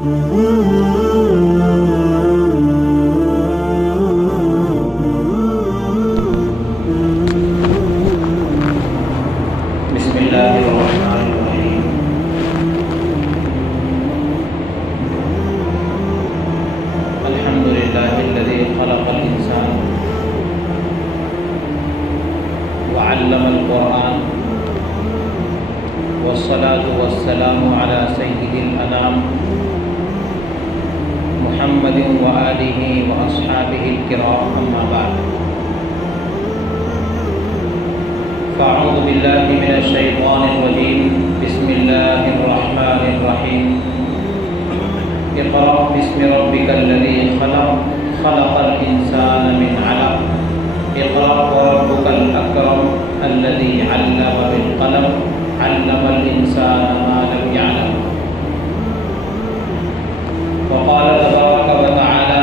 بسم الله الرحمن الرحيم. الحمد لله الذي خلق الإنسان وعلم القرآن، والصلاة والسلام على سيد الأنام محمد وآله وأصحابه الكرام، أما بعد، فأعوذ بالله من الشيطان الرجيم. بسم الله الرحمن الرحيم. اقرأ باسم ربك الذي خلق، خلق الإنسان من علق. اقرأ وربك الأكرم الذي علم بالقلم، علم الإنسان ما لم يعلم. وقال تبارك وتعالى: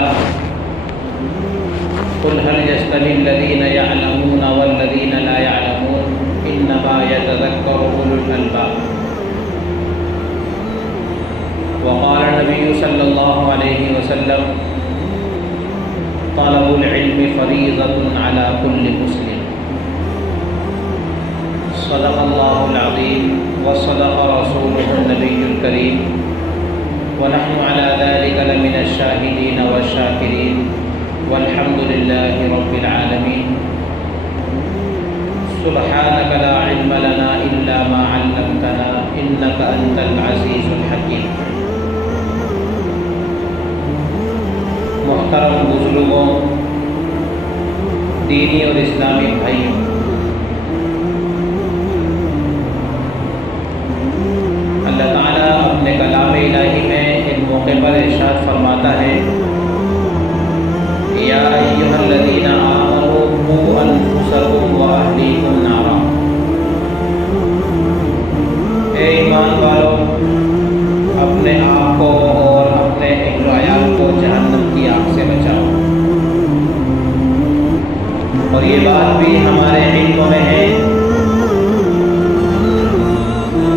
قل هل يستوي الذين يعلمون والذين لا يعلمون إنما يتذكر أولو الألباب. وقال النبي صلى الله عليه وسلم: طلب العلم فريضة على كل مسلم. صدق الله العظيم وصدق رسوله النبي الكريم، ونحن على ذلك لمن الشاهدين والشاكرين، والحمد لله رب العالمين. سبحانك لا علم لنا إلا ما علمتنا إنك أنت العزيز الحكيم. محترم بزرگوں، دینی اور اسلامی بھائیوں، اللہ تعالیٰ اپنے کلام الہی میں ان موقع پر ارشاد فرماتا ہے: یا ایھا الذین آمنوا قوا انفسکم واہلیکم نارا. اے ایمان والو، اپنے آپ کو اور اپنے اہل و عیال کو جہنم کی آگ سے بچاؤ. اور یہ بات بھی ہمارے علم میں ہے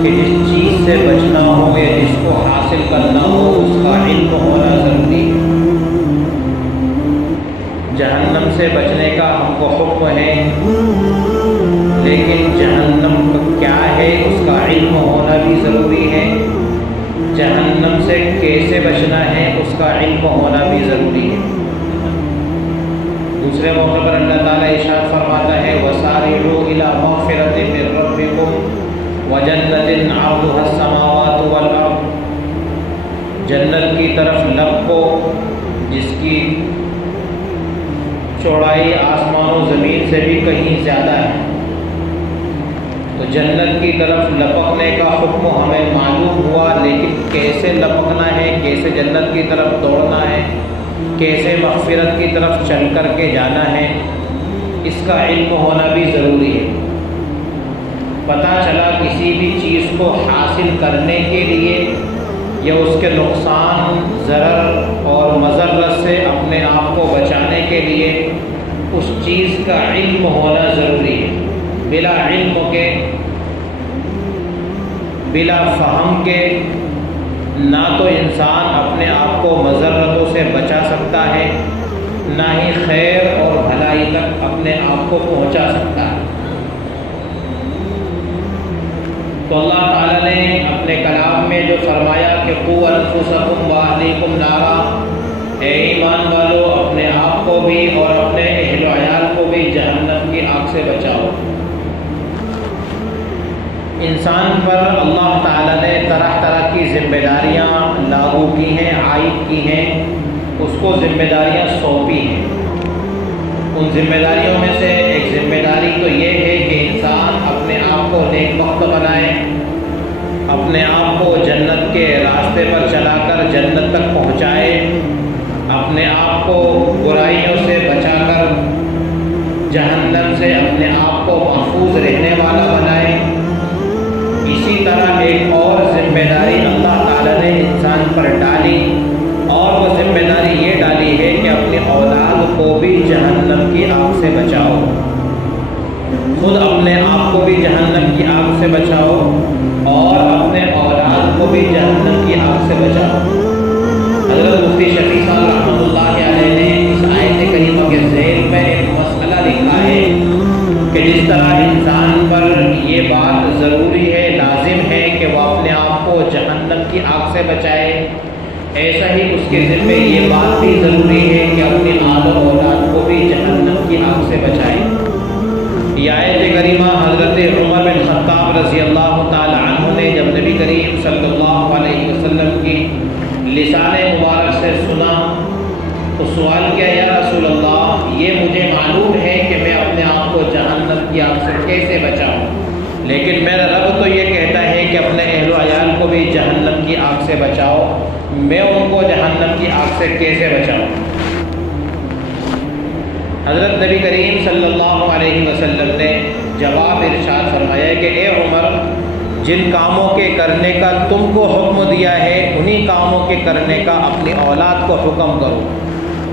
کہ جس چیز سے بچنا ہو یا جس کو حاصل کرنا ہو اس کا علم ہونا ضروری ہے. جہنم سے بچنے کا ہم کو حکم ہے، لیکن جہنم کیا ہے اس کا علم ہونا بھی ضروری ہے. جہنم سے کیسے بچنا ہے اس کا علم ہونا بھی ضروری ہے. دوسرے موقع پر اللہ تعالیٰ ارشاد فرماتا ہے: وَسَارِعُوا إِلَىٰ مَغْفِرَةٍ مِّن رَّبِّكُمْ وَجَنَّةٍ عَرْضُهَا السَّمَاوَاتُ وَالْأَرْضُ. جنت کی طرف لپکو جس کی چوڑائی آسمان و زمین سے بھی کہیں زیادہ ہے. تو جنت کی طرف لپکنے کا حکم ہمیں معلوم ہوا، لیکن کیسے لپکنا ہے، کیسے جنت کی طرف دوڑنا ہے، کیسے مغفرت کی طرف چل کر کے جانا ہے، اس کا علم ہونا بھی ضروری ہے. پتہ چلا کسی بھی چیز کو حاصل کرنے کے لیے یا اس کے نقصان، ضرر اور مضرت سے اپنے آپ کو بچانے کے لیے اس چیز کا علم ہونا ضروری ہے. بلا علم کے، بلا فہم کے نہ تو انسان اپنے آپ کو مضرتوں سے بچا سکتا ہے، نہ ہی خیر اور بھلائی تک اپنے آپ کو پہنچا سکتا ہے. تو اللہ تعالیٰ نے اپنے کلام میں جو فرمایا کہ قوا انفسکم واہلیکم نارا، اے ایمان والو، اپنے آپ کو بھی اور اپنے اہل و عیال کو بھی جہنم کی آگ سے بچاؤ. انسان پر اللہ تعالیٰ نے طرح طرح کی ذمہ داریاں لاگو کی ہیں، عائد کی ہیں، اس کو ذمہ داریاں سونپی ہیں. ان ذمہ داریوں میں سے ایک ذمہ داری تو یہ ہے کہ انسان اپنے آپ کو نیک بخت بنائے، اپنے آپ کو جنت کے راستے پر چلا کر جنت تک پہنچائے، اپنے آپ کو برائیوں سے بچا کر جہنم سے اپنے آپ کو محفوظ رہنے والا بنائے. اسی طرح ایک اور ذمہ داری اللہ تعالیٰ نے انسان پر ڈالی، اور وہ ذمہ داری یہ ڈالی ہے کہ اپنی اولاد کو بھی جہنم کی آگ سے بچاؤ. خود اپنے آپ کو بھی جہنم کی آگ سے بچاؤ اور اپنے اولاد کو بھی جہنم کی آگ سے بچاؤ. مفتی شفیع صاحب رحمۃ اللہ علیہ نے اس آیت کریمہ کے ذیل میں ایک مسئلہ لکھا ہے کہ جس طرح انسان پر یہ بات ضروری ہے، لازم ہے کہ وہ اپنے آپ کو جہنم کی آگ سے بچائے، ایسا ہی اس کے ذمے یہ بات بھی ضروری ہے کہ اپنی آل و اولاد کو بھی جہنم کی آگ سے بچائے۔ یہ آیت کریمہ حضرت عمر بن خطاب رضی اللہ تعالی عنہ نے جب نبی کریم صلی اللہ علیہ وسلم کی لسان مبارک سے سنا تو سوال کیا، یا رسول اللہ، یہ مجھے معلوم ہے کہ میں اپنے آپ کو جہنم کی آگ سے کیسے بچاؤں، لیکن میرا رب تو یہ کہتا ہے کہ اپنے اہل و عیال کو بھی جہنم کی آگ سے بچاؤ، میں ان کو جہنم کی آگ سے کیسے بچاؤں؟ حضرت نبی کریم صلی اللہ علیہ وسلم نے جواب ارشاد فرمایا کہ اے عمر، جن کاموں کے کرنے کا تم کو حکم دیا ہے انہی کاموں کے کرنے کا اپنی اولاد کو حکم کرو،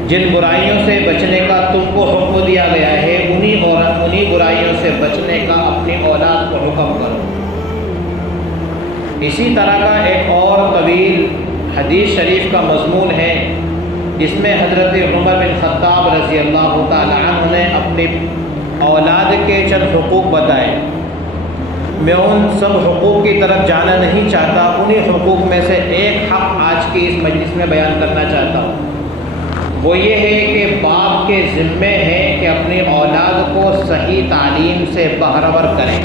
جن برائیوں سے بچنے کا تم کو حکم دیا گیا ہے انہی برائیوں سے بچنے کا اپنی اولاد کو حکم کرو۔ اسی طرح کا ایک اور طویل حدیث شریف کا مضمون ہے جس میں حضرت عمر بن خطاب رضی اللہ تعالی عنہ نے اپنی اولاد کے چند حقوق بتائے۔ میں ان سب حقوق کی طرف جانا نہیں چاہتا، انہی حقوق میں سے ایک حق آج کی اس مجلس میں بیان کرنا چاہتا ہوں، وہ یہ ہے کہ باپ کے ذمے ہے کہ اپنی اولاد کو صحیح تعلیم سے بہرور کریں،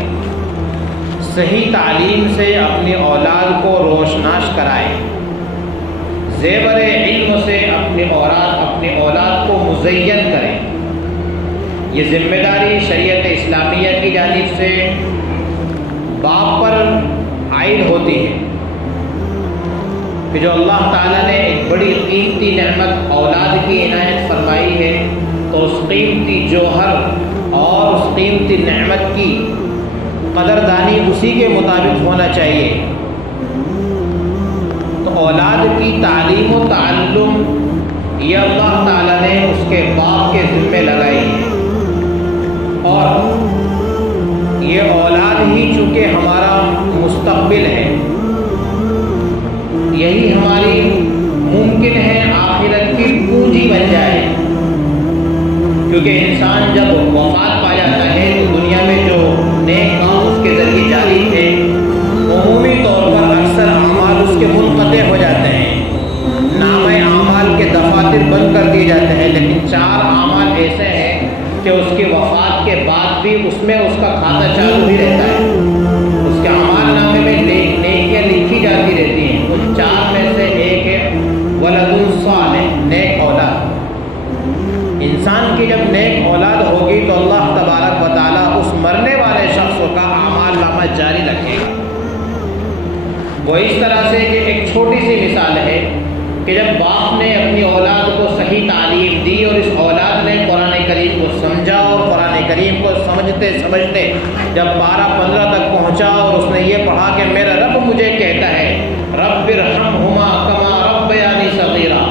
صحیح تعلیم سے اپنی اولاد کو روشناس کرائیں، زیور علم سے اپنی اولاد کو مزین کریں۔ یہ ذمہ داری شریعت اسلامیہ کی جانب سے باپ پر عائد ہوتی ہے کہ جو اللہ تعالیٰ نے ایک بڑی قیمتی نعمت اولاد کی عنایت فرمائی ہے تو اس قیمتی جوہر اور اس قیمتی نعمت کی قدردانی اسی کے مطابق ہونا چاہیے۔ تو اولاد کی تعلیم و تعلم یہ اللہ تعالیٰ نے اس کے باپ کے ذمے لگائی ہے، اور یہ اولاد ہی چونکہ ہمارا مستقبل ہے، یہی ہماری ممکن ہے آخرت کی پونجی بن جائے، کیونکہ انسان جب وفات پا جاتا ہے تو دنیا میں جو نیک کام اس کے ذریعے جاری تھے عمومی طور پر اکثر اعمال اس کے منقطع ہو جاتے ہیں، نامہ اعمال کے دفاتر بند کر دیے جاتے ہیں، لیکن 4 اعمال ایسے ہیں کہ اس کی وفات کے بعد بھی اس میں اس کا کھاتا چالو ہی رہتا ہے، اس کے اعمال نامے میں نیکیاں لکھی جاتی رہتی ہیں۔ ان 4 میں سے ایک ہے ولد صالح، نیک اولاد۔ انسان کی جب نیک اولاد ہوگی تو اللہ تبارک و تعالیٰ اس مرنے والے شخص کا اعمال نامہ جاری رکھے گا۔ وہ اس طرح سے کہ ایک چھوٹی سی مثال ہے کہ جب باپ نے اپنی اولاد کو صحیح تعلیم دی اور اس اولاد نے قرآن کریم کو سمجھا اور قرآن کریم کو سمجھتے سمجھتے جب 12-15 تک پہنچا اور اس نے یہ پڑھا کہ میرا رب مجھے کہتا ہے رب ارحمہما کما ربیانی صغیرا،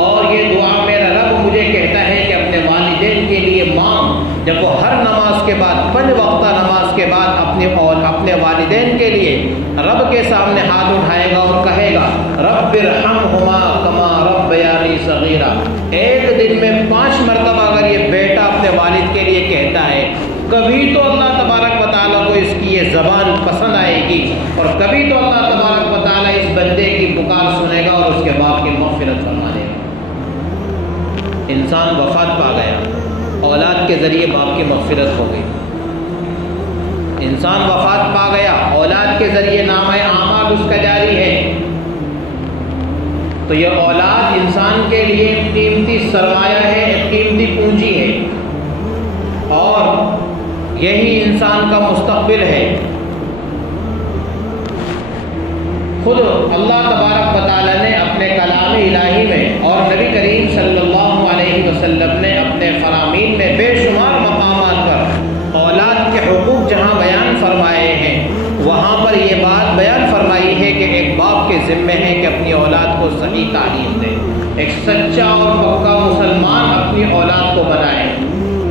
اور یہ دعا میرا رب مجھے کہتا ہے کہ اپنے والدین کے لیے مانگ، جب وہ ہر نماز کے بعد 5 وقتہ نماز کے بعد اپنے والدین کے لیے رب کے سامنے ہاتھ اٹھائے گا اور کہے گا رب ارحمہما کما ربیانی صغیرا، ایک دن میں 5 مرتبہ اگر یہ بیٹا اپنے والد کے لیے کہتا ہے، کبھی تو اللہ تبارک و تعالیٰ کو اس کی یہ زبان پسند آئے گی، اور کبھی تو اللہ تبارک و تعالیٰ اس بندے کی پکار سنے گا اور اس کے باپ کی مغفرت فرما دے گا۔ انسان وفات پا گیا، اولاد کے ذریعے باپ کی مغفرت ہو گئی۔ انسان وفات پا گیا، اولاد کے ذریعے نامہ اعمال اس کا جاری ہے، تو یہ اولاد انسان کے لیے قیمتی سرمایہ ہے، ایک قیمتی پونجی ہے، اور یہی انسان کا مستقبل ہے۔ خود اللہ تبارک و تعالیٰ نے اپنے کلام الہی میں اور نبی کریم صلی اللہ علیہ وسلم نے اپنے فرامین میں بے شمار مقامات پر اولاد کے حقوق جہاں بیان فرمائے ہیں، وہاں پر یہ بات بیان فرمائی ہے کہ ایک باپ کے ذمے ہے کہ اپنی اولاد کو صحیح تعلیم دے، ایک سچا اور پکا مسلمان اپنی اولاد کو بنائے،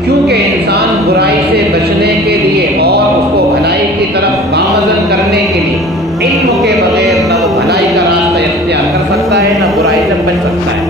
کیونکہ انسان برائی سے بچنے کے لیے اور اس کو بھلائی کی طرف گامزن کرنے کے لیے علم کے بغیر نہ وہ بھلائی کا راستہ اختیار کر سکتا ہے نہ برائی سے بچ سکتا ہے۔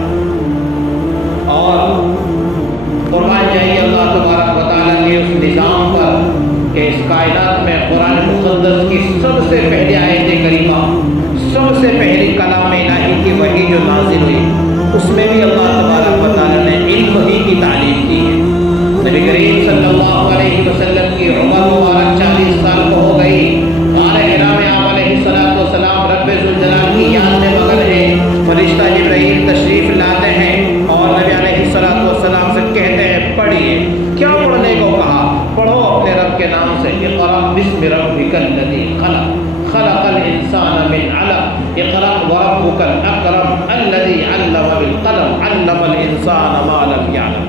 فرشتہ جبرائیل تشریف لاتے ہیں اور نبی علیہ السلام سے کہتے ہیں پڑھیے. کیا پڑھنے کو کہا؟ پڑھو اپنے رب کے نام سے. اقرأ بسم ربک الذی خلق خلق الانسان من علق اقرأ وربک الاکرم الذی علم بالقلم علم الانسان ما لم یعلم.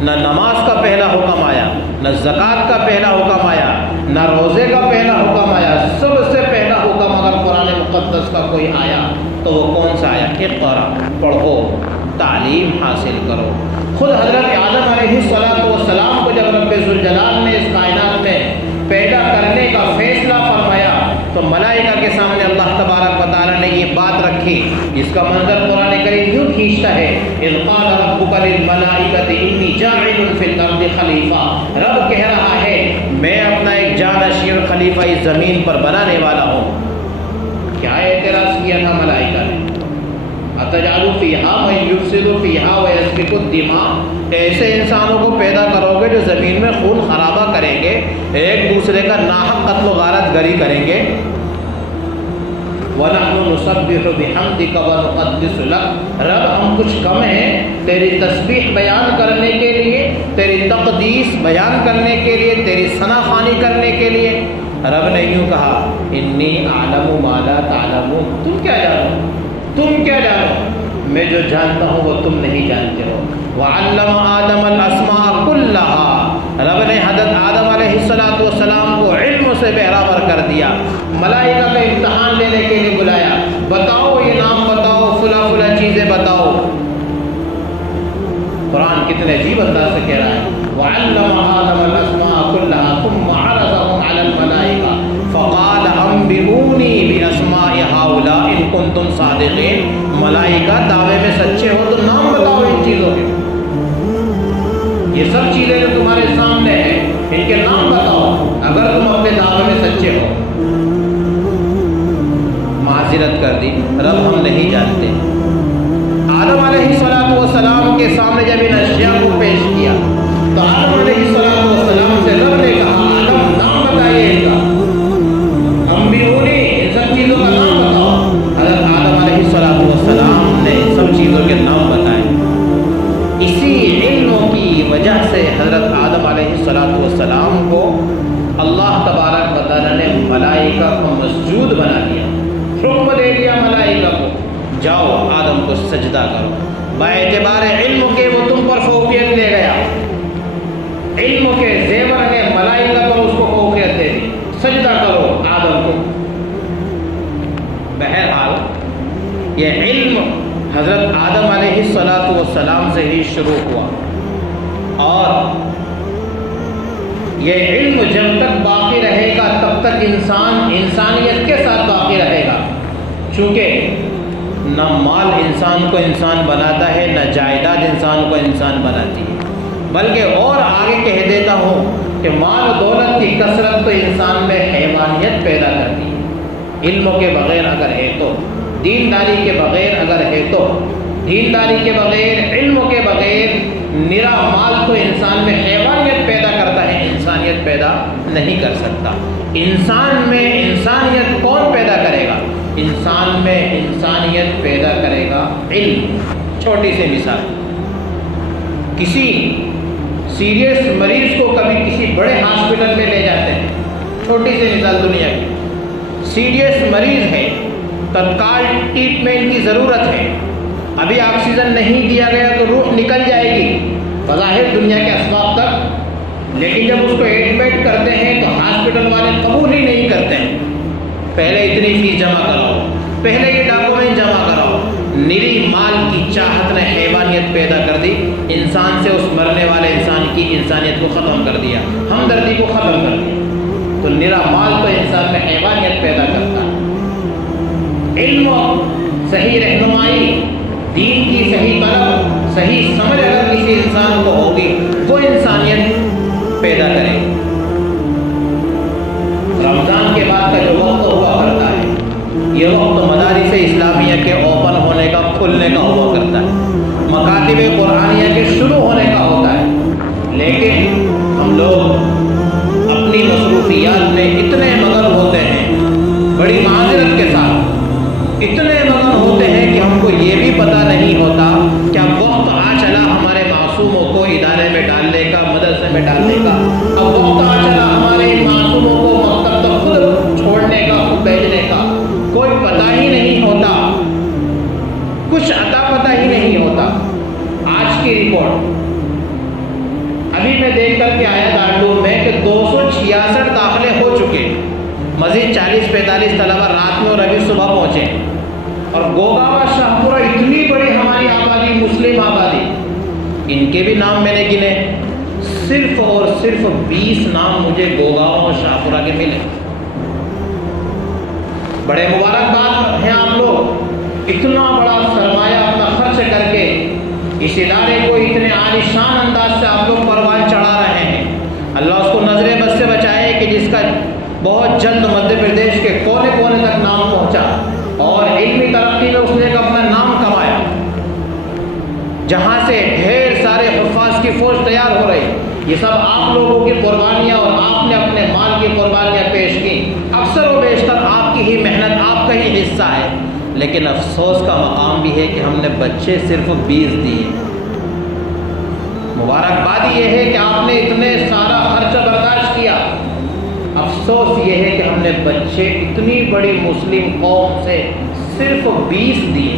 نہ نماز کا پہلا حکم آیا، نہ زکوٰۃ کا پہلا حکم آیا، نہ روزے کا پہلا حکم آیا. سب سے پہلا حکم اگر قرآن مقدس کا کوئی آیا تو وہ کون سا آیا؟ اقرأ، پڑھو، تعلیم حاصل کرو. خود حضرت آدم علیہ السلام کو جب رب ذوالجلال نے اس کائنات میں پیدا کرنے کا فیصلہ فرمایا تو ملائکہ کے سامنے اللہ تبارک و تعالیٰ نے یہ بات رکھی جس کا منظر قرآن کریم یوں کھینچتا ہے. اذ قال ربک للملائکۃ انی جاعل فی الارض خلیفہ. رب کہہ رہا ہے میں اپنا ایک جانشین خلیفہ اس زمین پر بنانے والا ہوں. کیا اعتراض کیا تھا ملائکہ نے؟ اتجعل فیہا من یفسد فیہا ویسفک الدماء. ایسے انسانوں کو پیدا کرو گے جو زمین میں خون خرابہ کریں گے، ایک دوسرے کا ناحق قتل و غارت گری کریں گے. وَنَحْنُ نُسَبِّحُ بِحَمْدِكَ وَنُقَدِّسُ لَكَ. رب ہم کچھ کم ہیں تیری تسبیح بیان کرنے کے لیے، تیری تقدیس بیان کرنے کے لیے، تیری ثنا خوانی کرنے کے لیے. رب نے یوں کہا انی اعلم ما لا تعلمون. تم کیا جانو؟ تم کیا جانو؟ میں جو جانتا ہوں وہ تم نہیں جانتے ہو. وعلم آدم الاسماء كلها. رب نے حضرت آدم علیہ السلام کو علم سے برابر کر دیا. ملائکہ کا امتحان لینے کے لیے بلایا. بتاؤ یہ نام بتاؤ، فلاں فلاں چیزیں بتاؤ. قرآن کتنے عجیب انداز سے کہہ رہا ہے وعلم آدم الاسماء كلها ثم عرضهم على الملائکہ فقال انبئونی باسماء هؤلاء ان کنتم صادقین. ملائکہ دعوے میں سچے ہو تو نام بتاؤ ان چیزوں کے. یہ سب چیزیں جو تمہارے سامنے ہیں ان کے نام بتاؤ اگر تم اپنے دعوے میں سچے ہو. معذرت کر دی، رب ہم نہیں جانتے. آدم علیہ السلام کے سامنے جب ان اشیاء کو پیش کیا تو آدم علیہ السلام سے رب نے کہا آدم نام بتائیے ان کا. انبئونی، ان سب چیزوں کا نام بتاؤ. حضرت آدم علیہ السلام نے ان سب چیزوں کے نام بتائے. اسی علموں کی وجہ سے حضرت آدم علیہ السلام کو اللہ تبارک و تعالیٰ نے ملائکہ کو مسجود بنا دیا. حکم دے دیا ملائکہ کو جاؤ آدم کو سجدہ کرو. باعتبار علم کے وہ تم پر فوقیت لے گیا. علم کے زیور نے ملائکہ پر اس کو فوقیت دے دی. سجدہ کرو آدم کو. بہرحال یہ علم حضرت آدم علیہ السلام سے ہی شروع ہوا اور یہ علم جب تک باقی رہے گا تب تک انسان انسانیت کے ساتھ باقی رہے گا. چونکہ نہ مال انسان کو انسان بناتا ہے، نہ جائیداد انسان کو انسان بناتی ہے، بلکہ اور آگے کہہ دیتا ہوں کہ مال و دولت کی کثرت تو انسان میں حیوانیت پیدا کرتی ہے. علم کے بغیر اگر ہے تو، دینداری کے بغیر اگر ہے تو، دینداری کے بغیر، علم کے بغیر نرا مال تو انسان میں حیوانیت پیدا کرتا ہے، انسانیت پیدا نہیں کر سکتا. انسان میں انسانیت کون پیدا کرے گا؟ انسان میں انسانیت پیدا کرے گا علم. چھوٹی سی مثال، کسی سیریس مریض کو کبھی کسی بڑے ہاسپٹل میں لے جاتے ہیں. چھوٹی سی مثال دنیا کی، سیریس مریض ہے، تتکال ٹریٹمنٹ کی ضرورت ہے، ابھی آکسیجن نہیں دیا گیا تو روح نکل جائے گی بظاہر دنیا کے اسباب تک، لیکن جب اس کو ایڈمٹ کرتے ہیں تو ہاسپٹل والے قبول ہی نہیں کرتے ہیں. پہلے اتنی فیس جمع کراؤ، پہلے یہ ڈاکومنٹ جمع کراؤ. نری مال کی چاہت نے حیوانیت پیدا کر دی. انسان سے اس مرنے والے انسان کی انسانیت کو ختم کر دیا، ہمدردی کو ختم کر دیا. تو نرا مال تو انسان میں حیوانیت پیدا کرتا ہے. علم، صحیح رہنمائی، دین کی صحیح طلب، صحیح سمجھ اگر کسی انسان کو ہوگی وہ انسانیت پیدا کرے گی. رمضان کے بعد کا جو وقت ہوا کرتا ہے یہ وقت مدارس اسلامیہ کے اوپن ہونے کا، کھلنے کا ہوا کرتا ہے، مکاتب قرآنیہ کے شروع ہونے کا ہوتا ہے. لیکن ہم لوگ اپنی مصروفیات میں اتنے مگن ہوتے ہیں، بڑی معذرت کے ساتھ اتنے مگن ہوتے ہیں کہ کچھ اتا پتہ ہی نہیں ہوتا۔ آج کی رپورٹ ابھی میں دیکھ کر کے آیا دارالعلوم میں کہ 266 داخلے ہو چکے، مزید 40-45 طلبہ رات میں اور ابھی صبح پہنچے۔ اور گوگاوا شاہپورہ اتنی بڑی ہماری آبادی، مسلم آبادی، ان کے بھی نام میں نے گنے، صرف اور صرف 20 نام مجھے گوگاوا اور شاہپورہ کے ملے۔ بڑے مبارکباد ہیں آپ لوگ، اتنا بڑا سرمایہ اپنا خرچ کر کے اس ادارے کو اتنے عالیشان انداز سے آپ لوگ پروان چڑھا رہے ہیں۔ اللہ اس کو نظر بد سے بچائے کہ جس کا بہت جلد مدھیہ پردیش کے کونے کونے تک نام پہنچا اور علمی ترقی میں اس نے ایک اپنا نام کمایا، جہاں سے ڈھیر سارے حفاظ کی فوج تیار ہو رہی۔ یہ سب آپ لوگوں کی قربانیاں اور آپ نے اپنے مال کی قربانیاں پیش کی، اکثر و بیشتر آپ کی ہی محنت، آپ کا ہی حصہ ہے۔ لیکن افسوس کا مقام بھی ہے کہ ہم نے بچے صرف 20 دیے۔ مبارکباد یہ ہے کہ آپ نے اتنے سارا خرچہ برداشت کیا، افسوس یہ ہے کہ ہم نے بچے اتنی بڑی مسلم قوم سے صرف 20 دیے،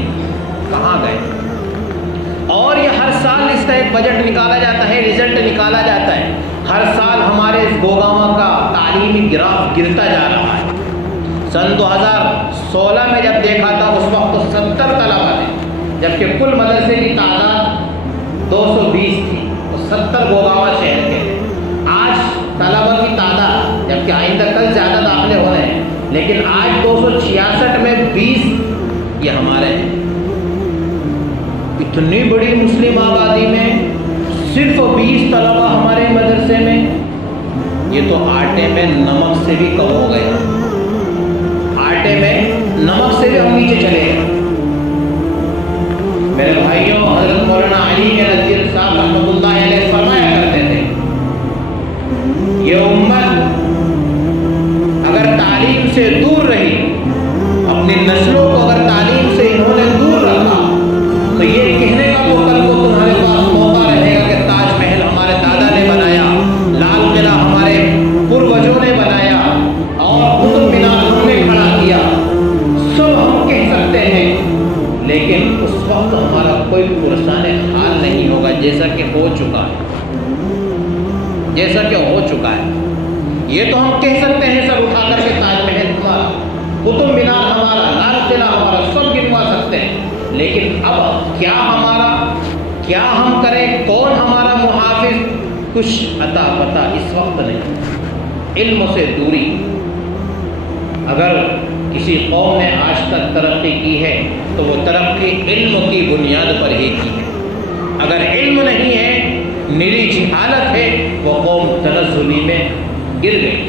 کہاں گئے؟ اور یہ ہر سال اس کا ایک بجٹ نکالا جاتا ہے، رزلٹ نکالا جاتا ہے، ہر سال ہمارے اس گوگاوا کا تعلیمی گراف گرتا جا رہا ہے۔ سن 2016 میں جب دیکھا تھا اس وقت 70 طلبہ تھے، جبکہ کل مدرسے کی تعداد 220 تھی، تو 70 گوگاوا شہر کے تھے۔ آج طلبہ کی تعداد، جبکہ آئندہ کل زیادہ داخلے ہو رہے ہیں، لیکن آج 266 میں 20 یہ ہمارے ہیں۔ اتنی بڑی مسلم آبادی میں صرف 20 طلبہ ہمارے مدرسے میں، یہ تو آٹے میں نمک سے بھی کم ہو گئے، آٹے میں نمک سے بھی ہم نیچے چلے گئے۔ میرے بھائیوں، حضرت مولانا علی کے نذیر صاحب رحمۃ اللہ علیہ فرمایا کرتے تھے، یہ امت اگر تعلیم سے دور رہی، اپنی نسلوں کو اگر تعلیم سے انہوں نے دور رکھا، تو یہ کہنے کا وہ کل کو تمہارے پاس موقع رہے گا کہ تاج محل ہمارے دادا نے بنایا، لال قلعہ ہمارے پروجوں نے بنایا، اور قطب مینار ہم نے کھڑا کیا، سب ہم کہہ سکتے ہیں، لیکن اس وقت ہمارا کوئی پرسان حال نہیں ہوگا، جیسا کہ ہو چکا ہے، جیسا کہ ہو چکا ہے۔ یہ تو ہم کہہ سکتے ہیں سر اٹھا کر کے تاج محل ہمارا، قطب مینار ہمارا، لال قلعہ ہمارا، سب گنوا سکتے ہیں، لیکن اب کیا ہمارا، کیا ہم کریں، کون ہمارا محافظ، کچھ عطا پتہ اس وقت نہیں۔ علم سے دوری، اگر کسی قوم نے آج تک ترقی کی ہے تو وہ ترقی علم کی بنیاد پر ہی کی ہے۔ اگر علم نہیں ہے، نیری جہالت ہے، وہ قوم تنزلی میں گر گئی۔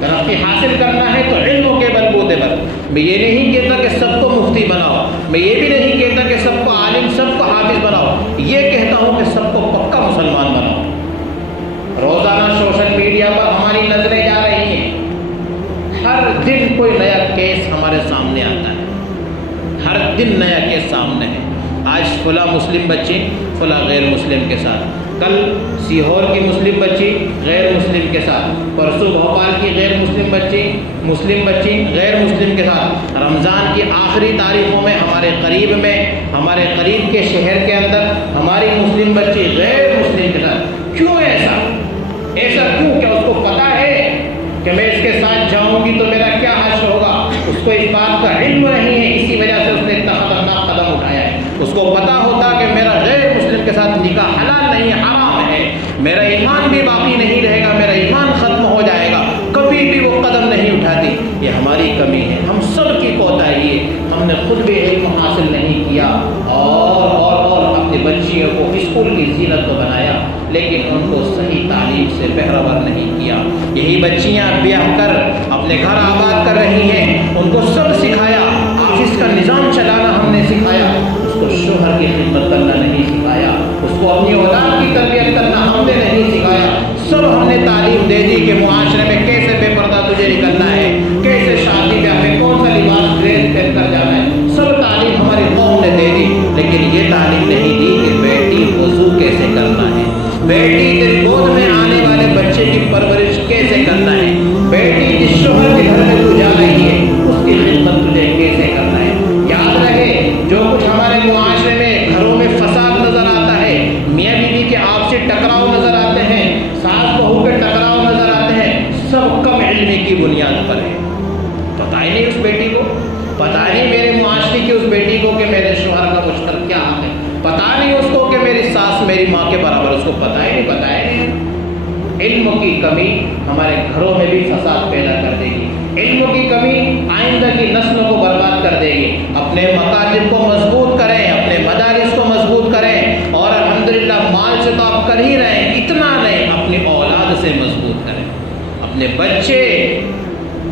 ترقی حاصل کرنا ہے تو علم کے بلبوتے پر۔ میں یہ نہیں کہتا کہ سب کو مفتی بناؤ، میں یہ بھی نہیں کہتا کہ سب کو عالم، سب کو حافظ بناؤ، یہ کہتا ہوں کہ سب کو پکا مسلمان بناؤ۔ روزانہ سوشل میڈیا پر ہماری نظریں جا رہی ہیں، ہر دن کوئی نیا کیس ہمارے سامنے آتا ہے، ہر دن نیا کیس سامنے ہے۔ آج فلاں مسلم بچی فلاں غیر مسلم کے ساتھ، کل سیہور کی مسلم بچی غیر مسلم کے ساتھ، پرسوں بھوپال کی غیر مسلم بچی غیر مسلم کے ساتھ۔ رمضان کی آخری تاریخوں میں ہمارے قریب کے شہر کے اندر ہماری مسلم بچی غیر مسلم کے ساتھ۔ کیوں ایسا کیوں؟ کہ اس کو پتا ہے کہ میں اس کے ساتھ جاؤں گی تو میرا کیا حشر ہوگا، اس کو اس بات کا علم نہیں ہے، اسی وجہ سے اس نے اتنا خطرناک قدم اٹھایا ہے۔ اس کو پتا ہوتا کہ میرا غیر مسلم کے ساتھ نکاح حلال نہیں ہے، حرام ہے، میرا ایمان بھی باقی نہیں رہے گا، میرا ایمان ختم ہو جائے گا، کبھی بھی وہ قدم نہیں اٹھاتی۔ یہ ہماری کمی ہے، ہم سب کی کوتاہی ہے، ہم نے خود بھی علم حاصل نہیں کیا اور اپنی بچیوں کو اسکول کی زینت تو بنایا، لیکن ان کو صحیح تعلیم سے بہرور نہیں کیا۔ یہی بچیاں بیاہ کر اپنے گھر آباد کر رہی ہیں، ان کو سب سکھایا، آفس کا نظام چلانا ہم نے سکھایا، اس کو شوہر کی خدمت کرنا نہیں سکھایا، اس کو اپنی اولاد کی تربیت کرنا ہم نے نہیں سکھایا۔ سب ہم نے تعلیم دے دی کہ معاشرے میں کیسے بے پردہ تجھے نکلنا ہے، کیسے شادی بیاہ میں کون سا لباس ڈریس پہن کر جانا ہے، سب تعلیم ہماری قوم نے دے دی، لیکن یہ تعلیم نہیں دی کہ بیٹی وضو کیسے کرنا ہے، بیٹی تیری گود میں آنے والے بچے کی پرورش کیسے کرنا ہے، بیٹی جس شوہر کے گھر میں تو جا رہی ہے اس کی خدمت تجھے کیسے کرنا ہے۔ یاد رہے خاص میری ماں کے برابر، اس کو پتہ ہی نہیں۔ علم کی کمی ہمارے گھروں میں بھی فساد پیدا کر دے گی، علم کی کمی آئندہ کی نسلوں کو برباد کر دے گی۔ اپنے مکاتب کو مضبوط کریں، اپنے مدارس کو مضبوط کریں، اور الحمدللہ مال سے تو آپ کر ہی رہے ہیں، اتنا نہیں، اپنی اولاد سے مضبوط کریں، اپنے بچے۔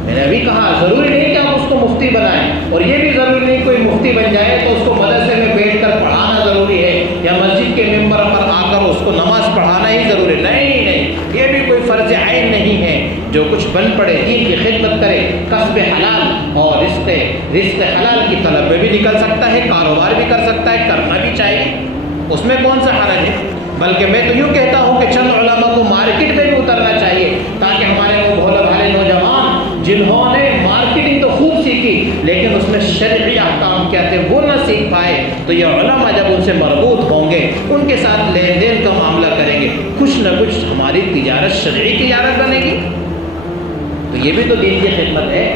میں نے ابھی کہا ضروری نہیں کہ آپ اس کو مفتی بنائیں، اور یہ بھی ضروری نہیں کوئی مفتی بن جائے تو اس کو مدرسے میں بیٹھ کر پڑھانا ضروری ہے، یا مسجد کے ممبر پر آ کر اس کو نماز پڑھانا ہی ضروری نہیں، یہ بھی کوئی فرض عین نہیں ہے۔ جو کچھ بن پڑے دین کی خدمت کرے، کسب حلال اور رزق حلال کی طلب میں بھی نکل سکتا ہے، کاروبار بھی کر سکتا ہے، کرنا بھی چاہیے، اس میں کون سا حرج ہے؟ بلکہ میں تو یوں کہتا ہوں کہ چند علماء کو مارکیٹ میں بھی اترنا چاہیے، تاکہ ہمارے وہ بھولے بھالے نوجوان جنہوں نے مارکیٹنگ تو خوب سیکھی لیکن اس میں شرعی احکام کیا تھے وہ نہ سیکھ پائے، تو یہ علماء جب ان سے مربوط ہوں گے، ان کے ساتھ لین دین کا معاملہ کریں گے، کچھ نہ کچھ ہماری تجارت شرعی تجارت بنے گی، تو یہ بھی تو دین کی خدمت ہے۔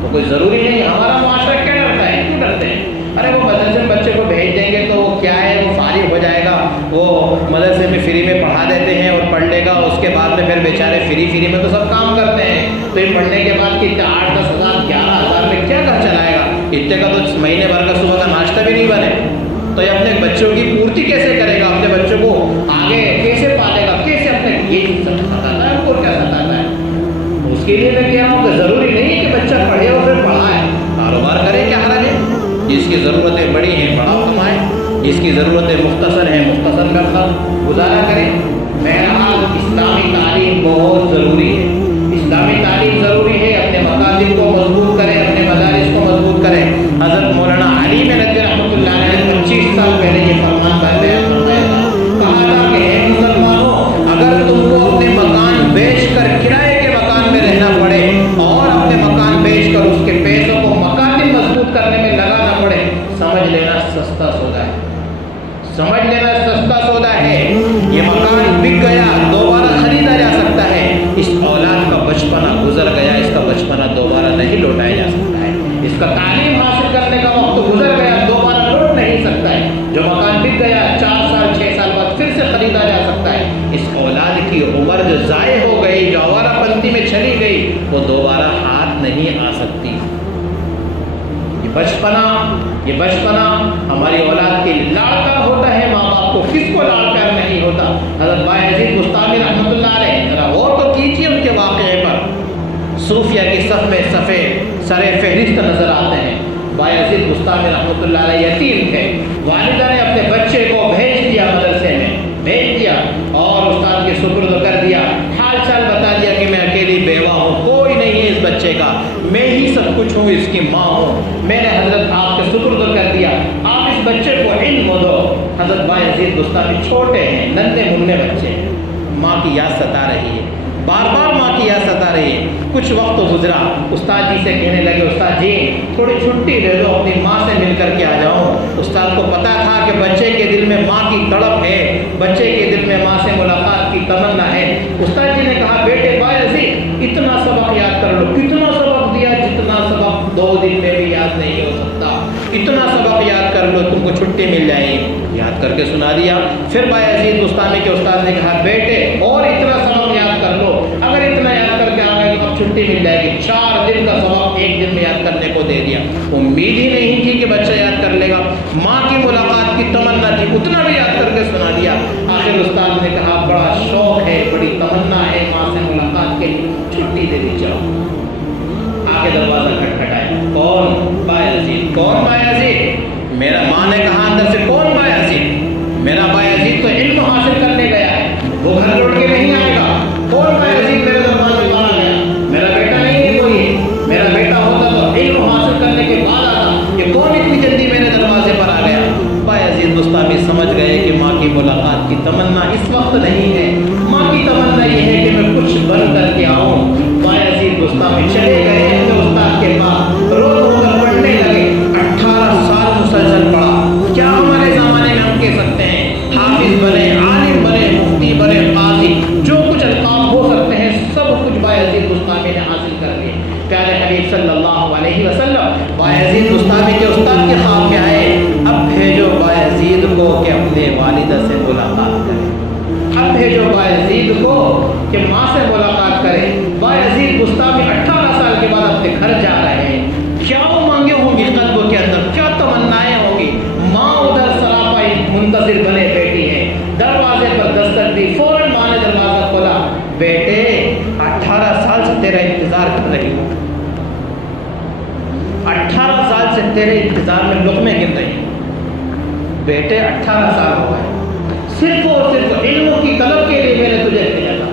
تو کوئی ضروری نہیں، ہمارا معاشرہ کیا ڈرتا ہے، کیوں ڈرتے ہیں؟ ارے وہ مدرسے میں بچے کو بھیج دیں گے تو وہ کیا ہے، وہ فارغ ہو جائے گا، وہ مدرسے میں فری میں پڑھا دیتے ہیں اور پڑھ لے گا، اس کے بعد میں پھر بیچارے فری میں تو سب کام کرتے ہیں، تو یہ پڑھنے کے بعد کتنے 8-10 ہزار 11,000 میں کیا گھر چلائے گا؟ اتنے کا تو مہینے بھر کا صبح کا ناشتہ بھی نہیں بنے، تو یہ اپنے بچوں کی پورتی کیسے کرے گا؟ اپنے بچوں کو آگے کیسے پالے گا؟ کیسے اپنے یہ سب ستاتا ہے، اور کیا ستاتا ہے؟ اس کے لیے میں کہہ رہا ہوں کہ ضروری نہیں ہے کہ بچہ پڑھے اور پھر پڑھائے، کاروبار کرے، کیا حرج ہے؟ جس کی ضرورتیں بڑی ہیں بڑا کمائیں، جس کی ضرورتیں مختصر ہیں مختصر میں اپنا گزارا کریں۔ بہرحال اسلامی تعلیم بہت ضروری ہے، اسلامی تعلیم ضروری ہے، اپنے مکاتب کو مضبوط کریں، اپنے مدارس کو مضبوط کریں۔ حضرت مولانا علی ندوی رحمۃ اللہ علیہ نے 25 سال پہلے یہ فرمان بیان فرمایا تھا، کہا تھا کہ اے مسلمانوں، اگر تم کو اپنے مکان بیچ کر کرائے کے مکان میں رہنا پڑے اور اپنے مکان بیچ کر اس کے پیسوں کو مکاتب مضبوط کرنے میں لگانا پڑے، سمجھ لینا سستا سودا ہے، سمجھ لینا سستا سودا ہے۔ یہ مکان بک گیا، دوبارہ خریدا جا سکتا ہے، اس اولاد کا بچپنا گزر گیا، اس کا بچپنا دوبارہ نہیں لوٹایا جا سکتا ہے، اس کا تعلیم حاصل کرنے کا وقت گزر گیا، دوبارہ لوٹ نہیں سکتا ہے۔ جو مکان بک گیا 4 سال 6 سال بعد پھر سے خریدا جا سکتا ہے، اس اولاد کی عمر جو ضائع ہو گئی، جو آوارہ پنتی میں چلی گئی، وہ دوبارہ ہاتھ نہیں آ سکتی۔ یہ بچپنا ہماری اولاد کے لاڑکا ہوتا ہے، ماں باپ کو کس کو لاڑ پیار نہیں ہوتا؟ حضرت بایزید بستامی رحمۃ اللہ علیہ، ذرا غور تو کیجیے ان کے واقعے پر، صوفیہ کی صف میں سر فہرست نظر آتے ہیں۔ بایزید بستامی رحمۃ اللہ علیہ یتیم تھے، والدہ نے اپنے بچے کو بھیج دیا، مدرسے میں بھیج دیا اور استاد کے سپرد کر دیا، حال چال بتا دیا کہ میں اکیلی بیوہ ہوں، کوئی نہیں ہے اس بچے کا، میں ہی سب کچھ ہوں، اس کی ماں ہوں، میں نے حضرت آپ کے سپرد کر دیا، آپ اس بچے کو علم دو۔ حضرت بایزید بستامی چھوٹے ہیں، ننھے منھے بچے ہیں، ماں کی یاد ستا رہی ہے، بار بار ماں کی یاد ستا رہی ہے۔ کچھ وقت گزرا، استاد جی سے کہنے لگے، استاد جی تھوڑی چھٹی لے لو، اپنی ماں سے مل کر کے آ جاؤں۔ استاد کو پتا تھا کہ بچے کے دل میں ماں کی تڑپ ہے، بچے کے دل میں ماں سے ملاقات کی تمنا ہے۔ استاد جی نے کہا، بیٹے بایزید اتنا سبق یاد کر لو، کتنا سبق دیا، جتنا سبق 2 دن میں بھی یاد نہیں ہو سکتا، اتنا سبق یاد کر لو، تم کو چھٹی مل جائے گی۔ یاد کر کے سنا دیا۔ پھر بایزید بستامی کے استاد نے کہا، بیٹے اور اتنا سبق یاد کر لو، اگر اتنا یاد کر کے آ گئے تو اب چھٹی مل جائے گی۔ 4 دن کا سبق 1 دن میں یاد کرنے کو دے دیا۔ امید ہی نہیں تھی کہ بچہ یاد کر لے گا، ماں کی ملاقات کی تمنا تھی، اتنا بھی یاد کر کے سنا دیا۔ آخر استاد نے کہا، بڑا شوق ہے، بڑی تمنا ہے ماں سے ملاقات کے لیے، چھٹی دے دی جاؤ۔ آگے دروازہ کھٹکھٹایا، کون؟ بایزید۔ کون بایزید؟ میرا ماں نے کہا اندر سے، کون بایزید؟ میرا بایزید تو علم حاصل کرنے گیا ہے، وہ گھر لوٹ کے نہیں آئے گا۔ کون بایزید میرے دروازے پر آ گیا؟ میرا بیٹا نہیں ہے کوئی، میرا بیٹا ہوتا تو علم حاصل کرنے کے بعد آتا، یہ کون اتنی جلدی میرے دروازے پر آ گیا؟ بایزید بستامی سمجھ گئے کہ ماں کی ملاقات کی تمنا اس وقت نہیں ہے، ماں کی تمنا یہ ہے کہ میں کچھ بن کر کے آؤں۔ بایزید بستامی چلے گئے اپنے استاد کے پاس، رو رو کر پڑھنے لگے، 18 سال مسلسل پڑھا۔ کیا ہمارے زمانے میں ہم کہہ سکتے ہیں حافظ بنے، عالم بنے، مفتی بنے، قاضی، جو کچھ القاب ہو سکتے ہیں سب کچھ بایزید بستامی نے حاصل کر لیے۔ پیارے حبیب صلی اللہ علیہ وسلم بایزید بستامی کے استاد کے خواب میں آئے، اب بھیجو بایزید کو کہ اپنے والدہ سے میں لقمے گن رہی ہیں. بیٹے 18 سال ہو گئے, صرف اور صرف علم کی طلب کے لیے میں نے تجھے بھیجا تھا.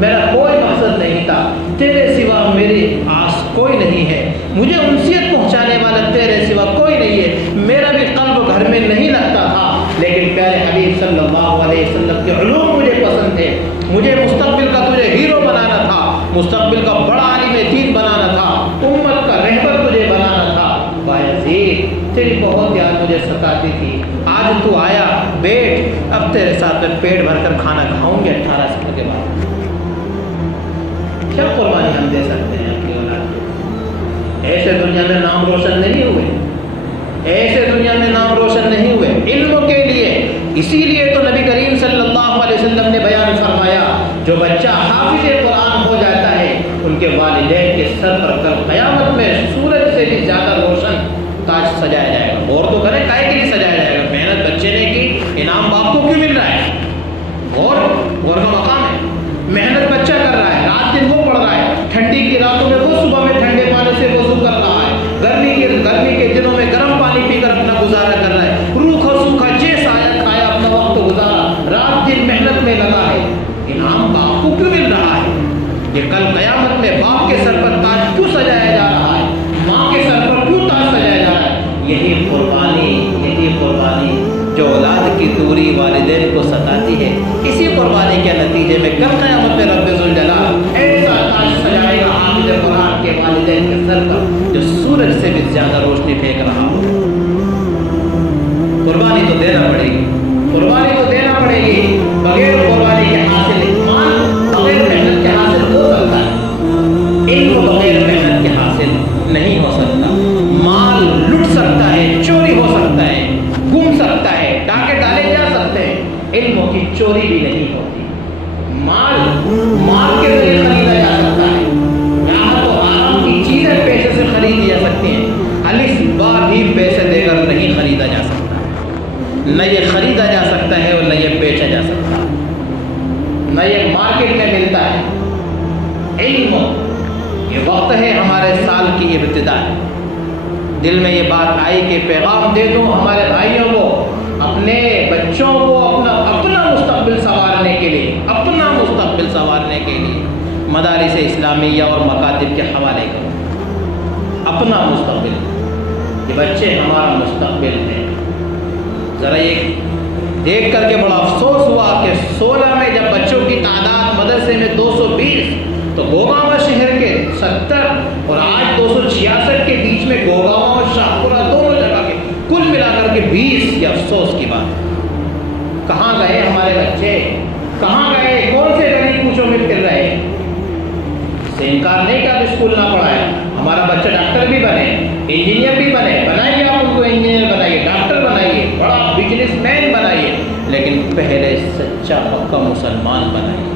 میرا کوئی مقصد نہیں تھا, تیرے سوا میری آس کوئی نہیں ہے, مجھے انسیت پہنچانے والا تیرے سوا کوئی نہیں ہے. میرا بھی قلب گھر میں نہیں لگتا تھا, لیکن پیارے حبیب صلی اللہ علیہ وسلم کے علوم مجھے پسند تھے. مجھے مستقبل کا تجھے ہیرو بنانا تھا, مستقبل کا بڑا عالم دین بنانا تھا, امت کا رہبر تجھے بنانا تھا. بایزید تیری بہت یاد مجھے ستاتی تھی, آج تو آیا, بیٹھ, اب تیرے ساتھ میں پیٹ بھر کر کھانا کھاؤں گے 18 سال کے بعد. کیا قربانی ہم دے سکتے ہیں اپنی اولاد کے؟ ایسے دنیا میں نام روشن نہیں ہوئے, ایسے دنیا میں نام روشن نہیں ہوئے علم کے لیے. اسی لیے تو نبی کریم صلی اللہ علیہ وسلم نے بیان فرمایا, جو بچہ حافظ قرآن ہو جاتا ہے ان کے والدین کے سر پر کل قیامت میں سورج سے بھی زیادہ روشن تاج سجایا جائے گا. اور تو کریں کائے کے لیے سجایا جائے گا؟ محنت بچے نے کی, انعام باپ کو کیوں مل رہا ہے؟ اور کا مقام ہے. محنت بچہ کر رہا ہے, رات دن وہ پڑھ رہا ہے, ٹھنڈی کی راتوں میں وہ صبح میں ٹھنڈے پانی سے وضو کر رہا ہے, گرمی کے دنوں میں گرم پانی پی کر اپنا گزارا کر رہا ہے, روکھا سوکھا جیسا آیا کھایا اپنا وقت گزارا, رات دن محنت میں لگا ہے. انعام باپ کو کیوں مل رہا ہے؟ یہ کل قیامت میں باپ کے سر پر تاج کیوں سجایا جا رہا ہے, ماں کے سر پر کیوں تاج سجایا جا رہا ہے؟ یہی قربانی جو اولاد کی دوری والدین کو ستاتی ہے, اسی قربانی کے نتیجے میں کل قیامت میں رب ذوالجلال ایسا تاج سجائے گا حافظ قرآن کے والدین کے سر پر جو سورج سے بھی زیادہ روشنی پھینک رہا ہو. قربانی تو دینا پڑے گی, قربانی تو دینا پڑے گی. بغیر قربانی کے حاصل مال بغیر محنت کے حاصل ہو سکتا ہے, علم بغیر محنت کے حاصل نہیں ہو سکتا. مال لٹ سکتا ہے, چوری ہو سکتا ہے, گم سکتا ہے, ڈاکے ڈالے جا سکتے ہیں, علم کی چوری بھی نہیں ہوتی. مال کے ذریعے خریدا جا سکتا ہے, یہاں تو آرام کی چیزیں پیسے سے خریدی جا سکتی ہیں, الف با بھی پیسے دے کر نہیں خریدا جا سکتا. نہ یہ خریدا جا سکتا ہے اور نہ یہ بیچا جا سکتا, نہ یہ مارکیٹ میں ملتا ہے. علم یہ وقت ہے ہمارے سال کی ابتدا ہے. دل میں یہ بات آئی کہ پیغام دے دوں ہمارے بھائیوں کو, اپنے بچوں کو اپنا مستقبل سنوارنے کے لیے مدارس اسلامیہ اور مکاتب کے حوالے کرو. اپنا مستقبل, یہ بچے ہمارا مستقبل ہے. ذرا یہ دیکھ کر کے بڑا افسوس ہوا کہ 16 میں جب بچوں کی تعداد مدرسے میں 220 تو گوگاواں شہر کے 70 اور آج 266 کے بیچ میں گوگاواں اور شاہپورہ دونوں جگہ کے کل ملا کر کے 20. یہ افسوس کی بات. کہاں گئے ہمارے بچے, کہاں گئے, کون سے گلی کوچوں میں پھر رہے؟ سے انکار نہیں کہ آپ اسکول نہ پڑھائیں, ہمارا بچہ ڈاکٹر بھی بنے, انجینئر بھی بنے, بنائیے آپ ان کو انجینئر بنائیے, ڈاکٹر بنائیے, بڑا بزنس مین بنائیے, لیکن پہلے سچا پکا مسلمان بنائیے.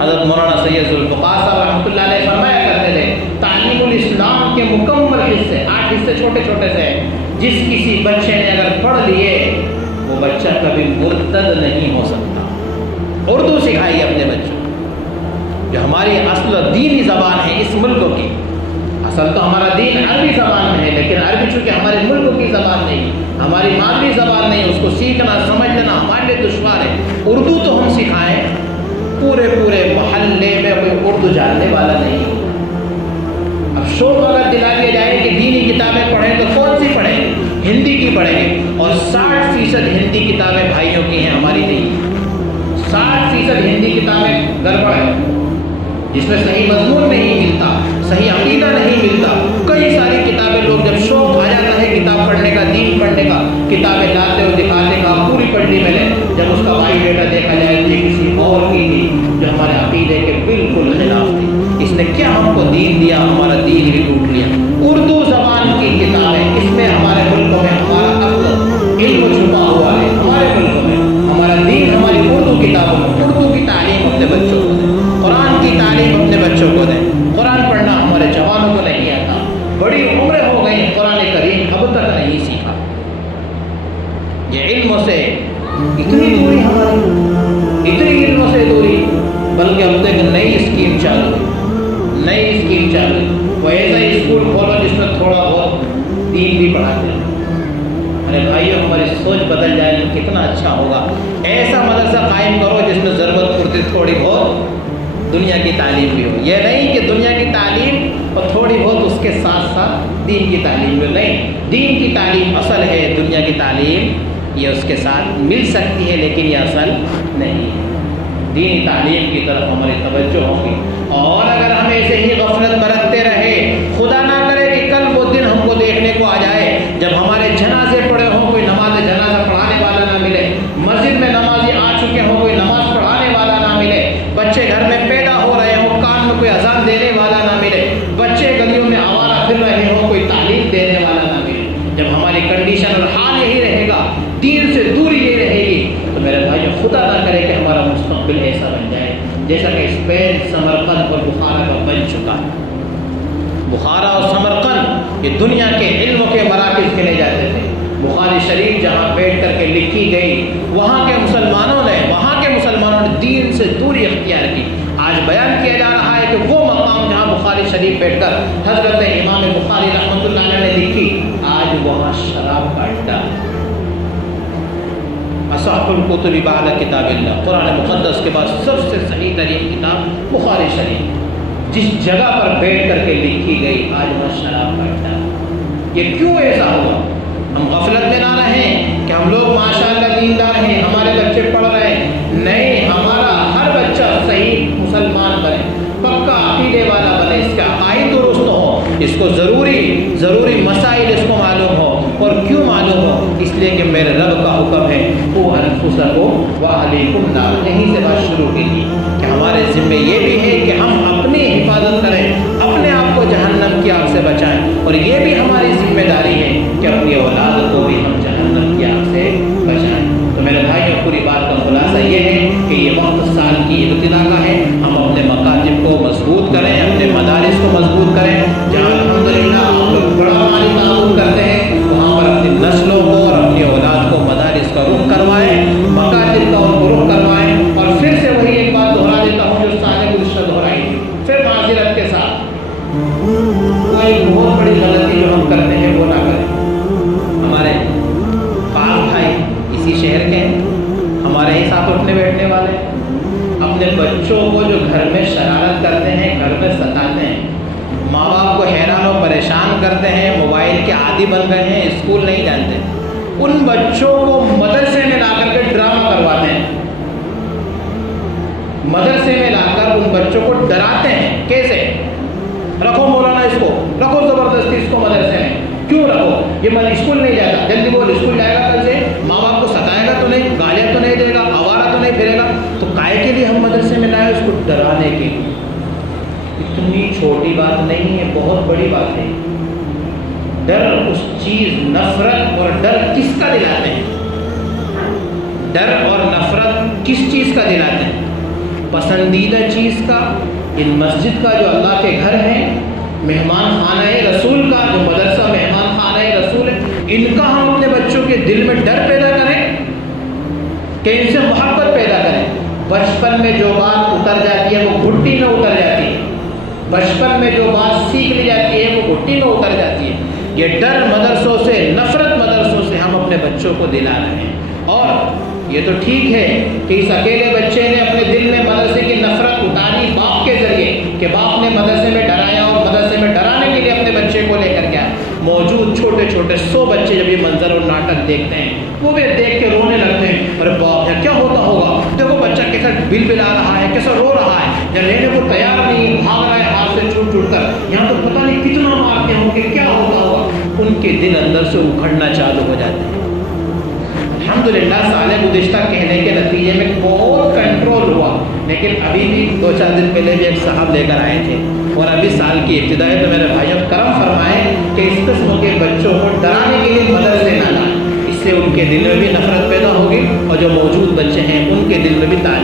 حضرت مولانا سید ذوالفقار صاحب رحمۃ اللہ علیہ فرمایا کرتے تھے, تعلیم الاسلام کے مکمل حصے 8 حصے چھوٹے چھوٹے سے ہیں, جس کسی بچے نے اگر پڑھ لیے وہ بچہ کبھی مرتد نہیں ہو سکتا. اردو سکھائیے اپنے بچوں, جو ہماری اصل دینی زبان ہے اس ملک کی. اصل تو ہمارا دین عربی زبان میں ہے, لیکن عربی چونکہ ہمارے ملک کی زبان نہیں, ہماری مادری زبان نہیں, اس کو سیکھنا سمجھنا ہمارے لیے دشوار ہے. اردو تو ہم سکھائیں, پورے محلے میں کوئی اردو جاننے والا نہیں. اب شوق اگر دلا دیا جائے کہ دینی کتابیں پڑھیں تو کون سی پڑھیں؟ ہندی کی پڑھیں گے, اور 60% ہندی کتابیں بھائیوں کی ہیں, ہماری نہیں. 60% ہندی کتابیں گڑبڑ ہے, جس میں صحیح مضمون نہیں ملتا, صحیح عقیدہ نہیں ملتا. کئی ساری کتابیں لوگ جب شوق آ جاتا ہے کتاب پڑھنے کا, دین پڑھنے کا, کتابیں لاتے اور دکھاتے کا پوری پڑھنی میں لے, جب اس کا بائی ڈیٹا دیکھا جائے تو کسی اور کی تھی جو ہمارے عقیدے کے بالکل خلاف تھی. اس نے کیا ہم کو دین دیا, ہمارا دین بھی لوٹ لیا. اردو زبان کی کتابیں, اس میں ہمارے ملکوں میں ہمارا اصل علم چھپا ہوا ہے. ہمارے ملکوں میں ہمارا دین ہماری اردو کتابوں میں, اردو کی تعلیم اپنے بچوں کو دیں, قرآن کی تعلیم اپنے بچوں کو دیں. قرآن پڑھنا ہمارے جوانوں کو نہیں آتا, بڑی عمریں ہو گئی قرآن کریم اب تک نہیں سیکھا. یہ علم سے اتنی دوری ہماری, اتنی علم سے دوری, بلکہ اب تک نئی اسکیم چالو ہوئی. وہ ایسا اسکول کھولو جس میں تھوڑا بہت دین بھی پڑھاتے ہیں, ارے بھائیو ہماری سوچ بدل جائے تو کتنا اچھا ہوگا. ایسا مدرسہ قائم کرو جس میں ضرورت پڑتی تھوڑی بہت دنیا کی تعلیم بھی ہو. یہ نہیں کہ دنیا کی تعلیم اور تھوڑی بہت اس کے ساتھ ساتھ دین کی تعلیم بھی نہیں. دین کی تعلیم اصل ہے, دنیا کی تعلیم یہ اس کے ساتھ مل سکتی ہے لیکن یہ اصل نہیں ہے. دینی تعلیم کی طرف ہماری توجہ ہوگی. اور اگر ہم ایسے ہی غفلت برتتے رہے, خدا نہ کرے کہ کل وہ دن ہم کو دیکھنے کو آ جائے جب ہمارے جنازے پڑے ہوں, کوئی نماز جنازہ پڑھانے والا نہ ملے, مسجد میں نمازی آ چکے ہوں, کوئی نماز پڑھانے والا نہ ملے, بچے گھر میں پیدا ہو رہے ہوں, کان میں کوئی اذان دینے والا نہ ملے, بچے گلیوں میں آوارہ پھر رہے ہوں, کوئی تعلیم دینے والا نہ ملے. جب ہماری کنڈیشن اور حال یہی رہے گا, دین سے دوری یہ رہے گی, تو میرے بھائیو خدا نہ کرے کہ ہمارا مستقبل ایسا بن جائے جیسا کہ اسپین, سمرقند اور بخارا کا بن چکا ہے. بخارا اور سمرقند یہ دنیا کے علم کے مراکز گنے جاتے تھے. بخاری شریف جہاں بیٹھ کر کے لکھی گئی, وہاں کے مسلمانوں نے دین سے دوری اختیار کی. آج بیان کیا جا رہا ہے کہ وہ مقام جہاں بخاری شریف بیٹھ کر حضرت امام بخاری رحمۃ اللہ علیہ نے لکھی, آج وہاں شراب کا اڈا. اصح الکتب بعد کتاب اللہ, قرآن مقدس کے بعد سب سے صحیح ترین کتاب بخاری شریف جس جگہ پر بیٹھ کر کے لکھی گئی, آج وہ شراب کا اڈا. یہ کیوں ایسا ہوا؟ ہم غفلت میں نہ رہیں کہ ہم لوگ ماشاءاللہ دیندار ہیں, ہمارے بچے پڑھ رہے ہیں. نہیں, ہمارا ہر بچہ صحیح مسلمان بنے, پکا عقیدے والا بنے, اس کا عقائد درست ہو, اس کو ضروری مسائل اس کو معلوم ہو. اور کیوں معلوم ہو؟ اس لیے کہ میرے رب کا حکم ہے قوا انفسکم واہلیکم نارا. یہیں سے بات شروع کی تھی کہ ہمارے ذمہ یہ بھی ہے کہ ہم اپنی حفاظت کریں, اپنے آپ کو جہنم کی آگ سے بچائیں, اور یہ بھی ہماری ذمہ داری ہے کہ اپنی اولاد کو بھی ہم جہنم کی آگ سے بچائیں. تو میرے بھائیوں, پوری بات کا خلاصہ یہ ہے کہ یہ وقت سال کی ابتدا کا ہے. ہم اپنے مکاتب کو مضبوط کریں, اپنے مدارس کو مضبوط کریں. جہاں الحمدللہ ہم لوگ بڑا مالی تعاون کرتے ہیں, وہاں پر اپنی نسلوں کو اور اپنی اولاد کو مدارس کا رخ کروائیں, مکاتب کا ان کو رخ کروائیں. اور پھر سے وہی ایک بات دہرا دیتا ہوں جو سارے گزشتہ دہرائی تھی, پھر معذرت کے ساتھ, کوئی بہت بڑی غلطی جو ہم کرتے ہیں وہ نہ کریں. ہمارے پاس بھائی اسی شہر کے ہیں, ہمارے ہی ساتھ اٹھنے بیٹھنے والے, اپنے بچوں کو جو گھر میں شرارت کرتے ہیں, گھر میں ستاتے ہیں, ماں باپ کو حیران و پریشان کرتے ہیں, موبائل کے عادی بن گئے ہیں, اسکول نہیں جانتے, ان بچوں کو مدرسے میں لا کر کے ڈرامہ کرواتے ہیں, مدرسے میں لا کر ان بچوں کو ڈراتے ہیں. کیسے؟ رکھو مولانا اس کو, رکھو زبردستی اس کو مدرسے میں. کیوں رکھو؟ یہ اسکول نہیں جاتا, جلدی بول اسکول جائے گا کل سے, ماں باپ کو ستائے گا تو نہیں, گالیاں تو نہیں دے گا, آوارہ تو نہیں پھرے گا. تو کائے کے لیے ہم مدرسے میں لائے؟ اس کو ڈرانے کے لیے. اتنی چھوٹی بات نہیں ہے, بہت بڑی بات ہے. ڈر اس چیز, نفرت اور ڈر کس کا دلاتے ہیں؟ ڈر اور نفرت کس چیز کا دلاتے ہیں؟ پسندیدہ چیز کا, ان مسجد کا جو اللہ کے گھر ہے, مہمان خانہ رسول کا جو مدرسہ مہمان خانہ رسول ہے, ان کا ہم اپنے بچوں کے دل میں ڈر پیدا کریں کہ ان سے محبت پیدا کریں. بچپن میں جو بات اتر جاتی ہے وہ گھٹی میں اتر جاتی ہے, بچپن میں جو بات سیکھ لی جاتی ہے وہ گھٹی میں اتر جاتی ہے. یہ ڈر مدرسوں سے, نفرت مدرسوں سے ہم اپنے بچوں کو دلا رہے ہیں. اور یہ تو ٹھیک ہے کہ اس اکیلے بچے نے اپنے دل میں مدرسے کی نفرت اتاری باپ کے ذریعے, کہ باپ نے مدرسے میں ڈرایا اور مدرسے میں ڈرانے کے لیے اپنے بچے کو لے کر گیا. موجود چھوٹے چھوٹے 100 بچے جب یہ منظر اور ناٹک دیکھتے ہیں, وہ بھی دیکھ کے رونے لگتے ہیں. ارے باپ کیا ہوتا ہوگا, دیکھو بچہ کیسا بل بلا رہا ہے, کیسا رو رہا ہے, یا لینے کو تیار نہیں, بھاگ رہا ہے ہاتھ سے چھوٹ کر, یہاں تو پتہ نہیں کتنا مارتے ہوں کہ کیا ہوتا ہوگا. ان کے دل اندر سے اکھڑنا چالو ہو جاتے ہیں. الحمدللہ سال گزشتہ کہنے کے نتیجے میں بہت کنٹرول ہوا, لیکن ابھی بھی 2-4 دن پہلے بھی ایک صاحب لے کر آئے تھے, اور ابھی سال کی ابتدا ہے. تو میرے بھائیوں کرم فرمائیں کہ اس قسم کے بچوں کو ڈرانے کے لیے مدرسے نہ لائیں, اس سے ان کے دل میں بھی نفرت پیدا ہوگی, اور جو موجود بچے ہیں ان کے دل میں بھی تعلیم